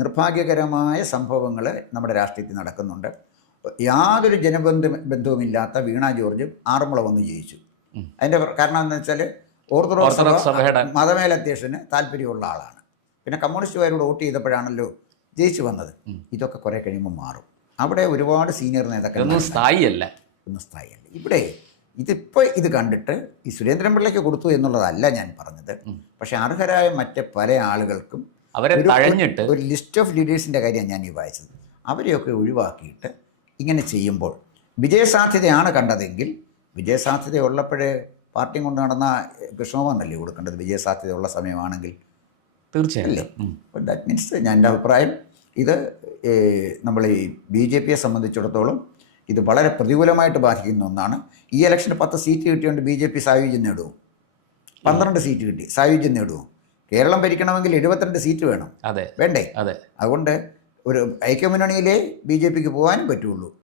നിർഭാഗ്യകരമായ സംഭവങ്ങൾ നമ്മുടെ രാഷ്ട്രീയത്തിൽ നടക്കുന്നുണ്ട്. യാതൊരു ബന്ധവുമില്ലാത്ത വീണ ജോർജ് ആറന്മുള വന്ന് ജയിച്ചു. അതിൻ്റെ കാരണം എന്താണെന്ന് വെച്ചാൽ ഓർത്തഡോക്സ് സഭയുടെ മതമേലധ്യക്ഷന് താല്പര്യമുള്ള ആളാണ്. പിന്നെ കമ്മ്യൂണിസ്റ്റുകാരോട് വോട്ട് ചെയ്തപ്പോഴാണല്ലോ ജയിച്ചു വന്നത്. ഇതൊക്കെ കുറേ കഴിയുമ്പോൾ മാറും. അവിടെ ഒരുപാട് സീനിയർ നേതാക്കൾ ഒന്നും സ്ഥായിയല്ല. ഇവിടെ ഇതിപ്പോൾ ഇത് കണ്ടിട്ട് ഈ സുരേന്ദ്രൻപിള്ളയ്ക്ക് കൊടുത്തു എന്നുള്ളതല്ല ഞാൻ പറഞ്ഞത്. പക്ഷേ അർഹരായ മറ്റ് പല ആളുകൾക്കും അവരെ തഴഞ്ഞിട്ട് ഒരു ലിസ്റ്റ് ഓഫ് ലീഡേഴ്സിൻ്റെ കാര്യമാണ് ഞാൻ ഈ വായിച്ചത്. അവരെയൊക്കെ ഒഴിവാക്കിയിട്ട് ഇങ്ങനെ ചെയ്യുമ്പോൾ വിജയസാധ്യതയാണ് കണ്ടതെങ്കിൽ, വിജയസാധ്യത ഉള്ളപ്പോഴേ പാർട്ടിയും കൊണ്ട് നടന്ന കൃഷ്ണകുമാറിനല്ലേ കൊടുക്കേണ്ടത് വിജയസാധ്യതയുള്ള സമയമാണെങ്കിൽ? തീർച്ചയായും. ദാറ്റ് മീൻസ് ഞാൻ എൻ്റെ അഭിപ്രായം ഇത് നമ്മൾ ഈ BJPയെ സംബന്ധിച്ചിടത്തോളം ഇത് വളരെ പ്രതികൂലമായിട്ട് ബാധിക്കുന്ന ഒന്നാണ്. ഈ ഇലക്ഷന് 10 സീറ്റ് കിട്ടിയോണ്ട് BJP സായുജ്യം നേടുമോ? 12 സീറ്റ് കിട്ടി, സായുജ്യം നേടുമോ? കേരളം ഭരിക്കണമെങ്കിൽ 72 സീറ്റ് വേണം, വേണ്ടേ? അതുകൊണ്ട് ഒരു ഐക്യമുന്നണിയിലേ BJPക്ക് പോകാനും പറ്റുള്ളൂ.